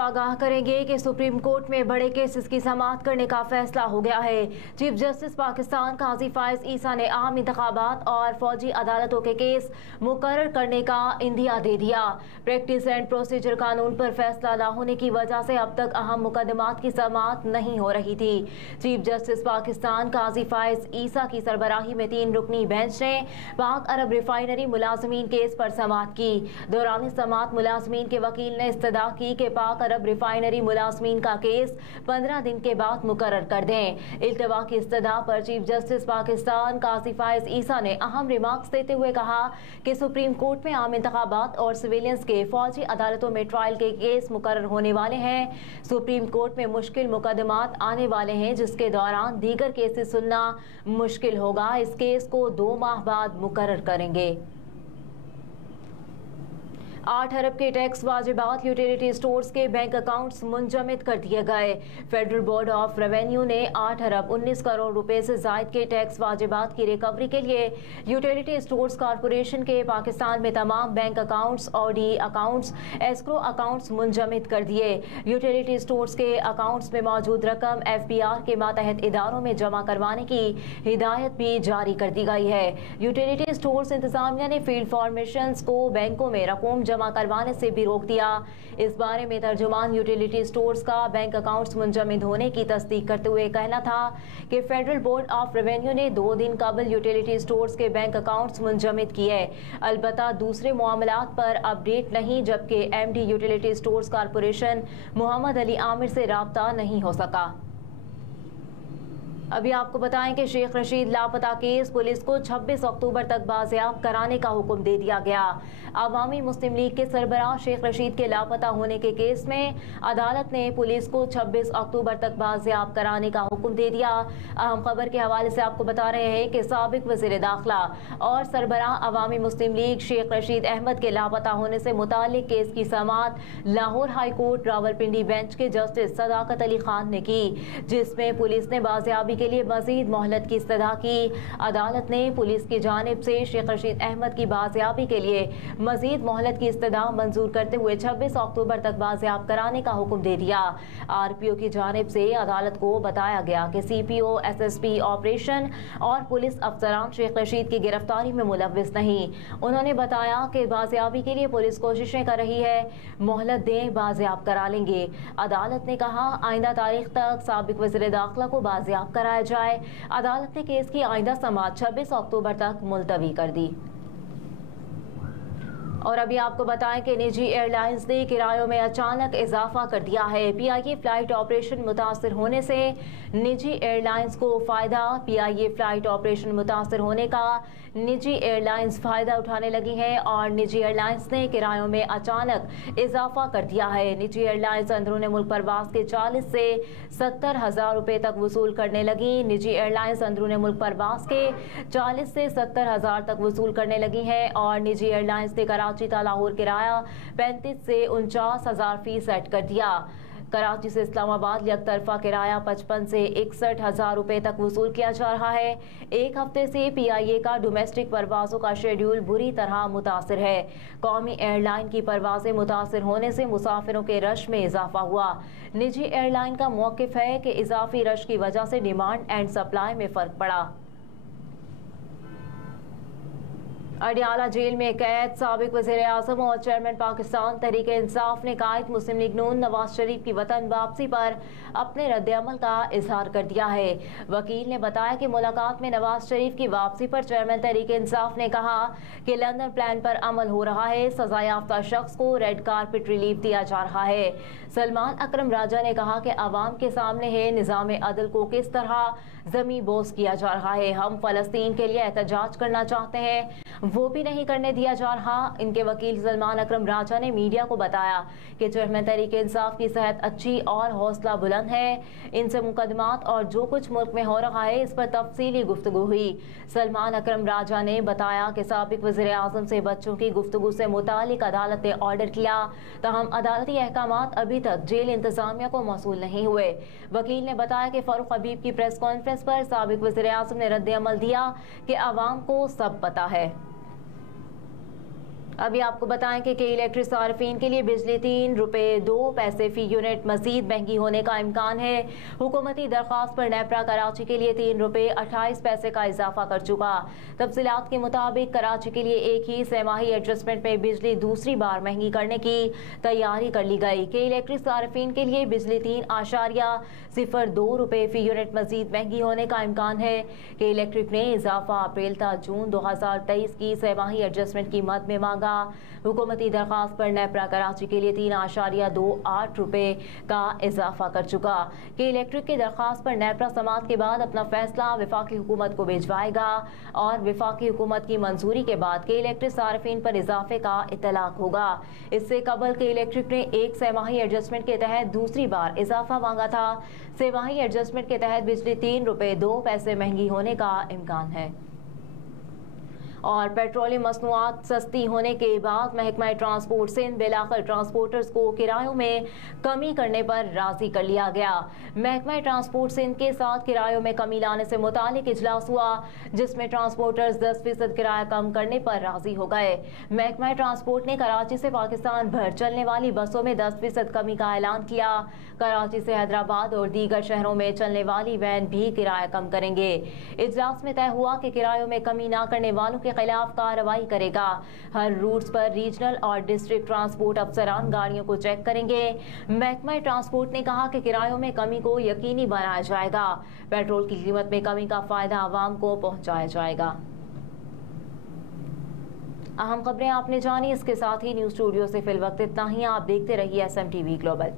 आगाह करेंगे कि सुप्रीम कोर्ट में बड़े केसेस की समाअत करने का फैसला हो गया है। चीफ जस्टिस पाकिस्तान काजी फायज ईसा ने आम इंतखाबात और फौजी अदालतों के केस मुकर्रर करने का इंदिया दे दिया। प्रैक्टिस एंड प्रोसीजर कानून पर फैसला न होने की वजह से अब तक अहम मुकदमात की समाअत नहीं हो रही थी। चीफ जस्टिस पाकिस्तान काजी फायज ईसा की सरबराही में 3 रुकनी बेंच ने पाक अरब रिफाइनरी मुलाजमीन केस पर समाअत की। दौरान समाअत मुलाजमीन के वकील ने इस्तदा की कि पाक अरब रिफाइनरी मुलाजमीन का केस 15 दिन के बाद मुकर्रर कर दें। इल्तवा की इस्तदा पर चीफ जस्टिस पाकिस्तान काजी फायज ईसा ने अहम रिमार्क्स देते हुए कहा कि सुप्रीम कोर्ट में आम इंतखाबात और सिविलियंस के फौजी अदालतों में ट्रायल के केस मुकर्रर होने वाले हैं। सुप्रीम कोर्ट में मुश्किल मुकदमात आने वाले हैं जिसके दौरान दीगर केसेस सुनना मुश्किल होगा। इस केस को 2 माह बाद मुकर्रर करेंगे। 8 अरब के टैक्स वाजिबात यूटिलिटी स्टोर्स के बैंक अकाउंट्स मुंजमद कर दिए गए। फेडरल बोर्ड ऑफ रेवेन्यू ने 8 अरब 19 करोड़ रुपए से जायद के टैक्स वाजिबात की रिकवरी के लिए यूटिलिटी स्टोर्स कॉरपोरेशन के पाकिस्तान में तमाम बैंक अकाउंट्स, ऑडी अकाउंट्स, एस्क्रो अकाउंट्स मुंजमद कर दिए। यूटिलिटी स्टोर्स के अकाउंट्स में मौजूद रकम FPR के मातहत इदारों में जमा करवाने की हिदायत भी जारी कर दी गई है। यूटिलिटी स्टोर्स इंतजामिया ने फील्ड फॉर्मेशंस को बैंकों में रकूम जमा करवाने से भी रोक दिया। इस बारे में तर्जुमान यूटिलिटी स्टोर्स का बैंक अकाउंट्स मुंजमद होने की तस्दीक करते हुए कहना था कि फेडरल बोर्ड ऑफ रेवेन्यू ने 2 दिन कबल यूटिलिटी स्टोर्स के बैंक अकाउंट्स मुंजमद किए। अलबत्ता दूसरे मामलात पर अपडेट नहीं, जबकि MD utility stores corporation Mohammad Ali Amir से राब्ता नहीं हो सका। अभी आपको बताएं कि शेख रशीद लापता केस पुलिस को 26 अक्टूबर तक बाजियाब कराने का हुक्म दे दिया गया। अवामी मुस्लिम लीग के सरबराह शेख रशीद के लापता होने के केस में अदालत ने पुलिस को 26 अक्टूबर तक बाजियाब कराने का हुक्म दे दिया। अहम खबर के हवाले से आपको बता रहे हैं कि साबिक वज़ीर दाखिला और सरबराह अवामी मुस्लिम लीग शेख रशीद अहमद के लापता होने से मुतालिक केस की समाअत Lahore high court Rawalpindi bench के जस्टिस सदाकत अली खान ने की, जिसमें पुलिस ने बाजियाबी के लिए मजीद मोहलत की इस्तदा की। अदालत ने पुलिस की जानिब से शेख रशीद अहमद की बाजियाबी के लिए मजीद मोहलत की इस्तदा मंजूर करते हुए 26 अक्टूबर तक बाजियाब कराने का हुक्म दे दिया। RPO की जानिब से अदालत को बताया गया कि CPO, SSP ऑपरेशन और पुलिस अफसरान शेख रशीद की गिरफ्तारी में मुलव्विस नहीं। उन्होंने बताया कि बाजियाबी के लिए पुलिस कोशिशें कर रही है, मोहलत दें, बाजियाब करा लेंगे। अदालत ने कहा आइंदा तारीख तक साबिक वज़ीर दाखिला को बाजियाब कराया जाए। अदालत ने केस की आइंदा समाअत 26 अक्टूबर तक मुलतवी कर दी। और अभी आपको बताएं कि निजी एयरलाइंस ने किरायों में अचानक इजाफा कर दिया है। PIA फ्लाइट ऑपरेशन मुतासर होने से निजी एयरलाइंस को फायदा। PIA फ्लाइट ऑपरेशन मुतासर होने का निजी एयरलाइंस फायदा उठाने लगी हैं और निजी एयरलाइंस ने किरायों में अचानक इजाफा कर दिया है। निजी एयरलाइंस अंदरूनी मुल्क परवास के 40 से 70 हज़ार रुपए तक वसूल करने लगी। निजी एयरलाइंस अंदरूनी मुल्क परवास के 40 से 70 हज़ार तक वसूल करने लगी हैं और निजी एयरलाइंस ने कराची ता लाहौर किराया 35 से 49 हज़ार फी सेट कर दिया। कराची से इस्लामाबाद एक तरफा किराया 55 से 61 हज़ार रुपए तक वसूल किया जा रहा है। एक हफ्ते से PIA का डोमेस्टिक परवाजों का शेड्यूल बुरी तरह मुतासर है। कौमी एयरलाइन की परवाजें मुतासर होने से मुसाफिरों के रश में इजाफा हुआ। निजी एयरलाइन का मौक़िफ़ है कि इजाफी रश की वजह से डिमांड एंड सप्लाई में फ़र्क पड़ा। अडियाला जेल में कैद साबिक वज़ीर आज़म और चेयरमैन पाकिस्तान तहरीक इंसाफ ने कायद मुस्लिम लीग नून नवाज शरीफ की वतन वापसी पर अपने रद्द-ए-अमल का इजहार कर दिया है। वकील ने बताया कि मुलाकात में नवाज शरीफ की वापसी पर चेयरमैन तहरीक इंसाफ ने कहा कि लंदन प्लान पर अमल हो रहा है, सजा याफ्ता शख्स को रेड कारपेट रिलीफ दिया जा रहा है। सलमान अकरम राजा ने कहा कि अवाम के सामने है निज़ाम अदल को किस तरह जमी बोस किया जा रहा है। हम फलस्तीन के लिए एहतजाज करना चाहते हैं, वो भी नहीं करने दिया जा रहा। इनके वकील सलमान अकरम राजा ने मीडिया को बताया कि चेयरमैन तहरीक इंसाफ की सेहत अच्छी और हौसला बुलंद है। इनसे मुकदमात और जो कुछ मुल्क में हो रहा है इस पर तफसीली गुफ्तगू हुई। सलमान अकरम राजा ने बताया कि साबिक वज़ीर आज़म से बच्चों की गुफ्तगू से मुतालिक अदालत ने ऑर्डर किया, ताहम अदालती अहकामात अभी तक जेल इंतजामिया को मौसूल नहीं हुए। वकील ने बताया कि फारूक हबीब की प्रेस कॉन्फ्रेंस पर साबिक वज़ीर आज़म ने रद्द-ए-अमल दिया कि अवाम को सब पता है। अभी आपको बताएं कि इलेक्ट्रिक सार्फिन के लिए बिजली 3 रुपये 2 पैसे फी यूनिट मजीद महंगी होने का इम्कान है। हुकूमती दरख्वास्त पर नेपरा कराची के लिए 3 रुपये 28 पैसे का इजाफा कर चुका। तफसीलात के मुताबिक कराची के लिए एक ही सेमाही एडजस्टमेंट में बिजली दूसरी बार महंगी करने की तैयारी कर ली गई। इलेक्ट्रिक सार्फिन के लिए बिजली 3.02 रुपये फी यूनिट मजीद महंगी होने का इम्कान है। इलेक्ट्रिक ने इजाफा अप्रैल था जून 2023 की सेमाही एडजस्टमेंट की मद में मांगा। हुकूमती दरख्वास्त पर नेपरा कराची के लिए 3.28 रुपये का इजाफा कर चुका। इलेक्ट्रिक की दरख्वास्त पर नेपरा समाअत के बाद अपना फैसला वफाकी हुकूमत को भिजवाएगा और वफाकी हुकूमत की मंजूरी के बाद इलेक्ट्रिक सार्फिन पर इजाफे का इतलाक होगा। इससे कबल के इलेक्ट्रिक ने एक सेमाही एडजस्टमेंट के तहत दूसरी बार इजाफा मांगा था। सेमाही एडजस्टमेंट के तहत बिजली 3 रुपये 2 पैसे महंगी होने का इम्कान है। और पेट्रोलियम मसनूआत सस्ती होने के बाद महकमा ट्रांसपोर्ट सिंध बिलाखिर ट्रांसपोर्टर्स को किरायों में कमी करने पर राजी कर लिया गया। महकमा ट्रांसपोर्ट सिंध के साथ किरायों में कमी लाने से मुतालिक इजलास हुआ, जिसमें ट्रांसपोर्टर्स 10% किराया कम करने पर राजी हो गए। महकमा ट्रांसपोर्ट ने कराची से पाकिस्तान भर चलने वाली बसों में 10% कमी का ऐलान किया। कराची से हैदराबाद और दीगर शहरों में चलने वाली वैन भी किराया कम करेंगे। इजलास में तय हुआ कि किरायों में कमी न करने वालों के खिलाफ कार्रवाई करेगा। हर रूट्स पर रीजनल और डिस्ट्रिक्ट ट्रांसपोर्ट अफसरान गाड़ियों को चेक करेंगे। महकमा ट्रांसपोर्ट ने कहा कि किरायों में कमी को यकीनी बनाया जाएगा। पेट्रोल की कीमत में कमी का फायदा आवाम को पहुंचाया जाएगा। अहम खबरें आपने जानी, इसके साथ ही न्यूज स्टूडियो से फिल वक्त इतना ही। आप देखते रहिए SMTV ग्लोबल।